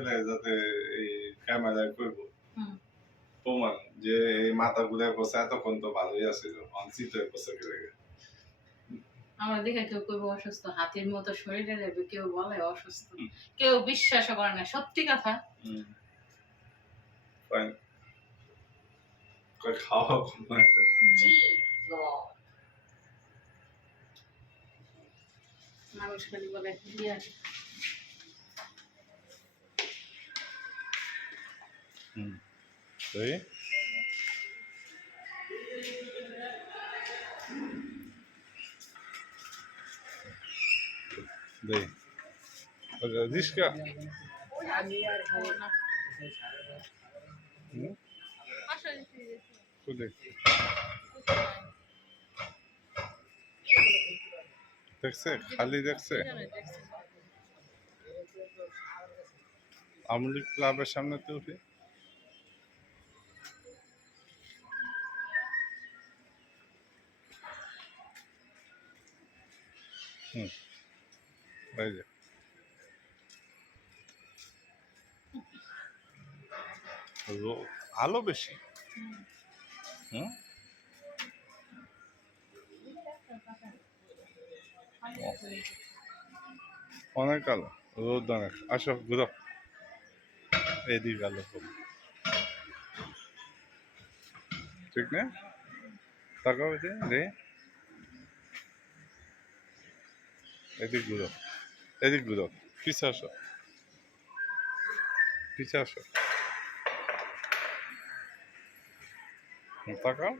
গেলে যাতে এই ক্যামেরায় করব প্রমাণ যে এই মাথা ঘুরে বসে এতক্ষণ তো ভালোই আছিল অনসিত হয়ে বসে গেলে আমরা দেখে কেউ কেউ অসুস্থ হাতির মতো শরীরে যাবে কেউ বলে অসুস্থ কেউ বিশ্বাস করে না সত্যি কথা খাওয়া মানুষ খালি বলে对。对。রিস্কা দেখছে খালি দেখছে আমলি ক্লাবের সামনে তো উঠে এই যে আলো বেশি অনেক আলো রোদ অনেক আসো ঘুরো এদিকে আলো ঠিক না তাকাও রে এদিক ঘুরো এদিক ঘুরো পিছে আসো পিছে আসো তাকাও